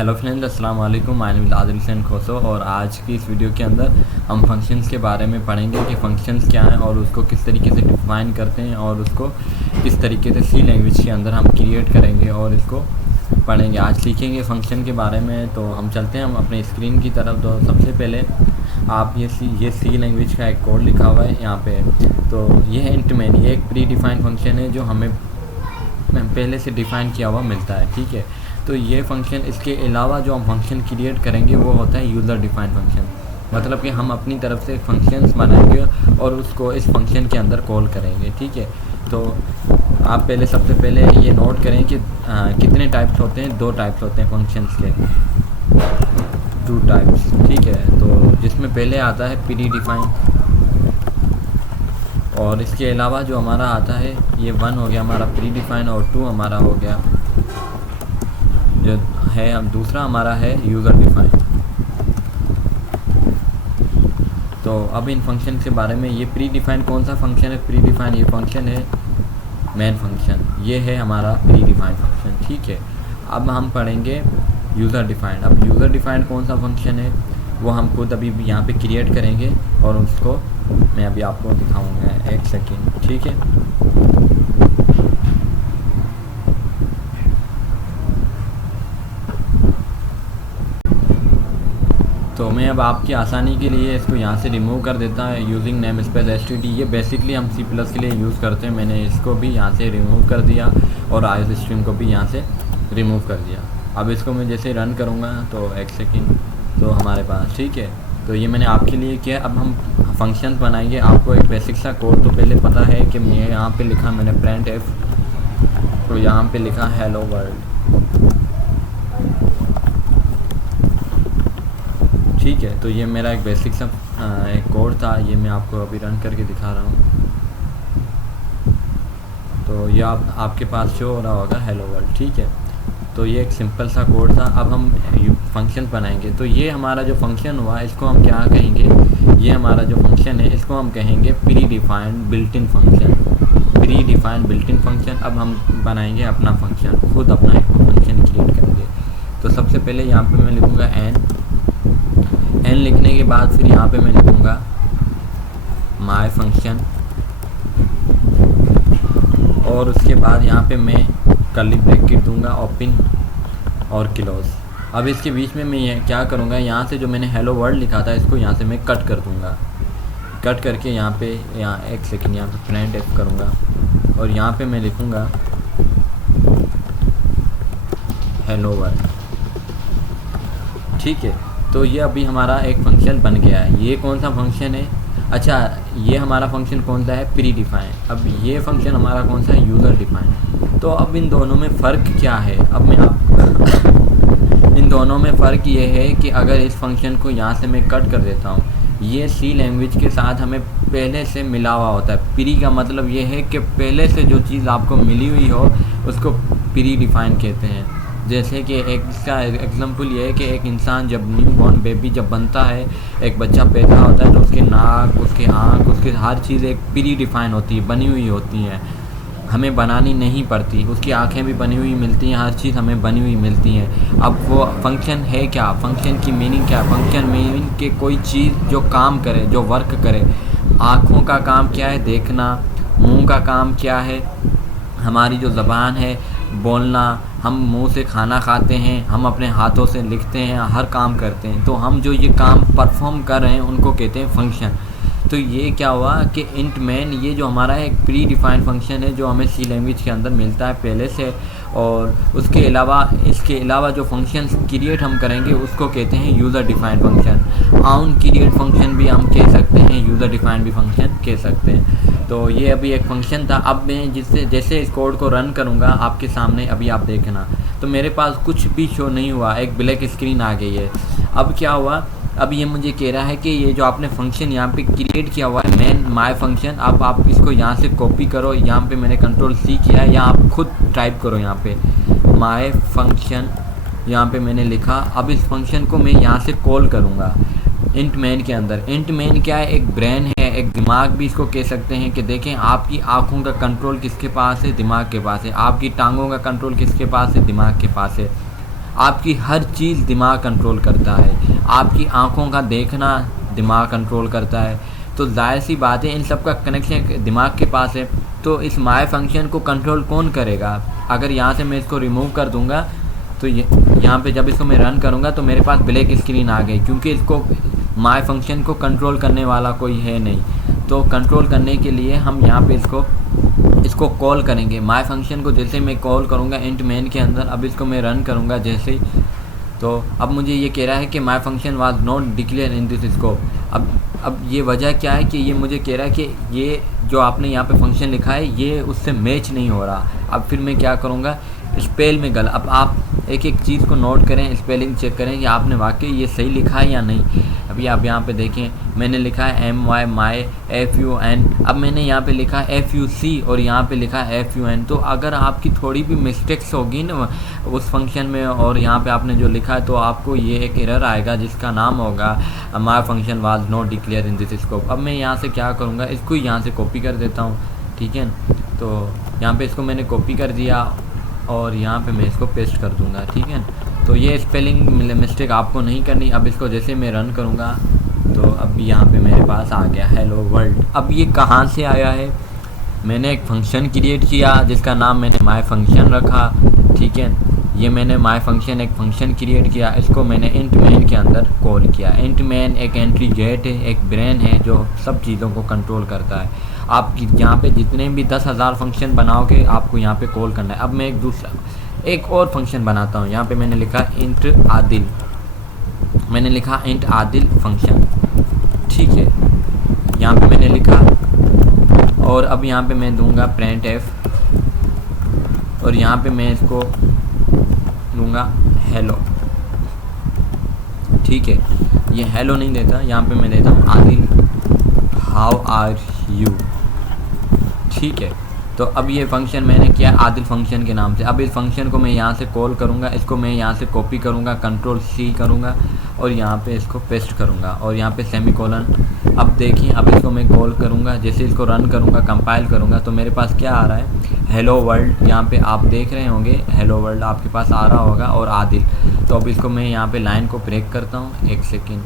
Hello friends, अस्सलाम वालेकुम। My name is Adil Hussain खोसो और आज की इस वीडियो के अंदर हम फंक्शंस के बारे में पढ़ेंगे कि फ़ंक्शंस क्या हैं और उसको किस तरीके से डिफ़ाइन करते हैं और उसको किस तरीके से सी लैंग्वेज के अंदर हम क्रिएट करेंगे और इसको पढ़ेंगे। आज सीखेंगे फ़ंक्शन के बारे में। तो हम चलते हैं हम अपने स्क्रीन की तरफ। तो सबसे पहले आप ये सी लैंग्वेज का एक कोड लिखा हुआ है यहाँ पे। तो ये है इंट मेन, ये एक प्री डिफ़ाइंड फंक्शन है जो हमें पहले से डिफ़ाइन किया हुआ मिलता है, ठीक है। तो ये फंक्शन, इसके अलावा जो हम फंक्शन क्रिएट करेंगे वो होता है यूज़र डिफ़ाइंड फंक्शन। मतलब कि हम अपनी तरफ से फंक्शंस बनाएंगे और उसको इस फंक्शन के अंदर कॉल करेंगे, ठीक है। तो आप सबसे पहले ये नोट करें कि कितने टाइप्स होते हैं। 2 टाइप्स होते हैं फंक्शंस के, 2 टाइप्स, ठीक है। तो जिसमें पहले आता है प्री डिफ़ाइंड और इसके अलावा जो हमारा आता है ये 1 हो गया हमारा प्री डिफ़ाइंड और 2 हमारा हो गया जो है, अब दूसरा हमारा है यूज़र डिफ़ाइंड। तो अब इन फंक्शन के बारे में, ये प्री डिफ़ाइंड कौन सा फंक्शन है? प्री डिफ़ाइंड ये फंक्शन है मेन फंक्शन, ये है हमारा प्री डिफ़ाइंड फंक्शन, ठीक है। अब हम पढ़ेंगे यूज़र डिफ़ाइंड। अब यूज़र डिफ़ाइंड कौन सा फंक्शन है वो हम खुद अभी यहाँ पे क्रिएट करेंगे और उसको मैं अभी आपको दिखाऊंगा, 1 सेकेंड, ठीक है। तो मैं अब आपकी आसानी के लिए इसको यहाँ से रिमूव कर देता हूँ यूजिंग नेम स्पेस std। ये बेसिकली हम C+ के लिए यूज़ करते हैं। मैंने इसको भी यहाँ से रिमूव कर दिया और iOS स्ट्रीम को भी यहाँ से रिमूव कर दिया। अब इसको मैं जैसे रन करूँगा तो 1 सेकेंड, तो हमारे पास, ठीक है। तो ये मैंने आपके लिए किया। अब हम फंक्शंस बनाएंगे। आपको एक बेसिक सा कोड तो पहले पता है कि मैं यहाँ पे लिखा, मैंने प्रिंट एफ, तो यहाँ पे लिखा हेलो वर्ल्ड, ठीक है। तो ये मेरा एक बेसिक सा एक कोड था, ये मैं आपको अभी रन करके दिखा रहा हूँ। तो ये आपके पास शो हो रहा होगा हेलो वर्ल्ड, ठीक है। तो ये एक सिंपल सा कोड था। अब हम फंक्शन बनाएंगे। तो ये हमारा जो फंक्शन हुआ इसको हम क्या कहेंगे? ये हमारा जो फंक्शन है इसको हम कहेंगे predefined built in function, predefined built in function. अब हम बनाएंगे अपना फंक्शन, खुद अपना एक फंक्शन क्रिएट करेंगे। तो सबसे पहले यहाँ पे मैं लिखूँगा एन लिखने के बाद फिर यहाँ पे मैं लिखूँगा माय फंक्शन और उसके बाद यहाँ पे मैं कर्ली ब्रैकेट दूंगा, ओपन और क्लोज। अब इसके बीच में मैं ये क्या करूँगा, यहाँ से जो मैंने हेलो वर्ल्ड लिखा था इसको यहाँ से मैं कट कर दूँगा। कट करके यहाँ पे 1 सेकेंड, यहाँ पे प्रिंट एफ करूँगा और यहाँ पे मैं लिखूँगा हेलो वर्ल्ड, ठीक है। तो ये अभी हमारा एक फंक्शन बन गया है। ये कौन सा फंक्शन है? अच्छा, ये हमारा फंक्शन कौन सा है? प्री डिफ़ाइंड। अब ये फंक्शन हमारा कौन सा है? यूज़र डिफ़ाइंड। तो अब इन दोनों में फ़र्क क्या है? अब मैं इन दोनों में फ़र्क ये है कि अगर इस फंक्शन को यहाँ से मैं कट कर देता हूँ, ये सी लैंग्वेज के साथ हमें पहले से मिला हुआ होता है। प्री का मतलब ये है कि पहले से जो चीज़ आपको मिली हुई हो उसको प्री डिफ़ाइंड कहते हैं। जैसे कि एक इसका एग्जांपल ये है कि एक इंसान जब न्यू बॉर्न बेबी जब बनता है, एक बच्चा पैदा होता है, तो उसके नाक, उसके आँख, उसके हर चीज़ एक प्री डिफ़ाइन होती है, बनी हुई होती है, हमें बनानी नहीं पड़ती। उसकी आँखें भी बनी हुई मिलती हैं, हर चीज़ हमें बनी हुई मिलती है। अब वो फंक्शन है क्या? फंक्शन की मीनिंग क्या? फंक्शन मीनिंग कि कोई चीज़ जो काम करे, जो वर्क करे। आँखों का काम क्या है? देखना। मुँह का काम क्या है? हमारी जो ज़बान है, बोलना। हम मुंह से खाना खाते हैं, हम अपने हाथों से लिखते हैं, हर काम करते हैं। तो हम जो ये काम परफॉर्म कर रहे हैं उनको कहते हैं फंक्शन। तो ये क्या हुआ कि इंट मेन, ये जो हमारा एक प्री डिफ़ाइंड फंक्शन है जो हमें सी लैंग्वेज के अंदर मिलता है पहले से। और उसके अलावा, इसके अलावा जो फंक्शन क्रिएट हम करेंगे उसको कहते हैं यूज़र डिफ़ाइंड फंक्शन। आउन क्रिएट फंक्शन भी हम कह सकते हैं, यूज़र डिफ़ाइंड भी फंक्शन कह सकते हैं। तो ये अभी एक फंक्शन था। अब मैं जैसे इस कोड को रन करूँगा आपके सामने, अभी आप देखना, तो मेरे पास कुछ भी शो नहीं हुआ, एक ब्लैक स्क्रीन आ गई है। अब क्या हुआ? अब ये मुझे कह रहा है कि ये जो आपने फंक्शन यहाँ पे क्रिएट किया हुआ है मेन माय फंक्शन, अब आप इसको यहाँ से कॉपी करो। यहाँ पे मैंने Ctrl+C किया है, या आप खुद टाइप करो यहाँ पे माय फंक्शन, यहाँ पे मैंने लिखा। अब इस फंक्शन को मैं यहाँ से कॉल करूँगा इंट मेन के अंदर। इंट मेन क्या है? एक ब्रेन है, एक दिमाग भी इसको कह सकते हैं। कि देखें, आपकी आँखों का कंट्रोल किसके पास है? दिमाग के पास है। आपकी टांगों का कंट्रोल किसके पास है? दिमाग के पास है। आपकी हर चीज़ दिमाग कंट्रोल करता है, आपकी आँखों का देखना दिमाग कंट्रोल करता है। तो ज़ाहिर सी बात है इन सब का कनेक्शन दिमाग के पास है, तो इस माय फंक्शन को कंट्रोल कौन करेगा? अगर यहाँ से मैं इसको रिमूव कर दूँगा तो यहाँ पे जब इसको मैं रन करूँगा तो मेरे पास ब्लैक स्क्रीन आ गई, क्योंकि इसको माय फंक्शन को कंट्रोल करने वाला कोई है नहीं। तो कंट्रोल करने के लिए हम यहाँ पे इसको कॉल करेंगे माय फंक्शन को। जैसे मैं कॉल करूँगा इंट मेन के अंदर, अब इसको मैं रन करूँगा जैसे ही, तो अब मुझे ये कह रहा है कि my function was not declare in this scope. अब ये वजह क्या है कि ये मुझे कह रहा है कि ये जो आपने यहाँ पे फंक्शन लिखा है ये उससे मैच नहीं हो रहा। अब फिर मैं क्या करूँगा, स्पेल में गलत। अब आप एक एक चीज़ को नोट करें, स्पेलिंग चेक करें कि आपने वाकई ये सही लिखा है या नहीं। अभी आप यहाँ पे देखें, मैंने लिखा है MY माई FUN, अब मैंने यहाँ पे लिखा है FUC और यहाँ पे लिखा है FUN। तो अगर आपकी थोड़ी भी मिस्टेक्स होगी ना उस फंक्शन में और यहाँ पे आपने जो लिखा है, तो आपको ये एक एरर आएगा जिसका नाम होगा my function was not declare in this scope. अब मैं यहाँ से क्या करूँगा, इसको यहाँ से कॉपी कर देता हूँ, ठीक है। तो यहाँ पे इसको मैंने कॉपी कर दिया और यहाँ पे मैं इसको पेस्ट कर दूँगा, ठीक है। तो ये स्पेलिंग मिस्टेक आपको नहीं करनी। अब इसको जैसे मैं रन करूँगा तो अब यहाँ पे मेरे पास आ गया हेलो वर्ल्ड। अब ये कहाँ से आया है, मैंने एक फंक्शन क्रिएट किया जिसका नाम मैंने माय फंक्शन रखा, ठीक है। ये मैंने माय फंक्शन एक फंक्शन क्रिएट किया, इसको मैंने इंट मेन के अंदर कॉल किया। इंट मेन एक एंट्री गेट है, एक ब्रेन है जो सब चीज़ों को कंट्रोल करता है। आप यहाँ पे जितने भी 10,000 फंक्शन बनाओगे आपको यहाँ पे कॉल करना है। अब मैं एक और फंक्शन बनाता हूँ। यहाँ पे मैंने लिखा इंट आदिल, मैंने लिखा इंट आदिल फंक्शन, ठीक है। यहाँ पे मैंने लिखा और अब यहाँ पे मैं दूंगा प्रिंट एफ और यहाँ पे मैं इसको दूंगा हेलो, ठीक है। ये हेलो नहीं देता, यहाँ पे मैं देता हूँ आदिल हाउ आर यू, ठीक है। तो अब ये फंक्शन मैंने किया आदिल फंक्शन के नाम से। अब इस फंक्शन को मैं यहाँ से कॉल करूँगा, इसको मैं यहाँ से कॉपी करूँगा, कंट्रोल-C करूँगा और यहाँ पे इसको पेस्ट करूँगा और यहाँ पे सेमीकोलन। अब देखिए, अब इसको मैं कॉल करूँगा, जैसे इसको रन करूँगा, कंपाइल करूँगा तो मेरे पास क्या आ रहा है, हेलो वर्ल्ड। यहाँ पे आप देख रहे होंगे हेलो वर्ल्ड आपके पास आ रहा होगा और आदिल। तो अब इसको मैं यहाँ पे लाइन को ब्रेक करता हूँ, एक सेकेंड।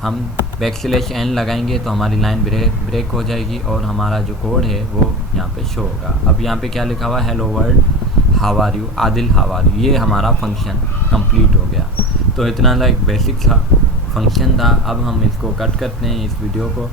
हम \n लगाएंगे तो हमारी लाइन ब्रेक हो जाएगी और हमारा जो कोड है वो यहाँ पे शो होगा। अब यहाँ पे क्या लिखा हुआ है, hello world how are you, Adil how are you. ये हमारा फंक्शन कंप्लीट हो गया। तो इतना एक बेसिक सा फंक्शन था। अब हम इसको कट करते हैं इस वीडियो को।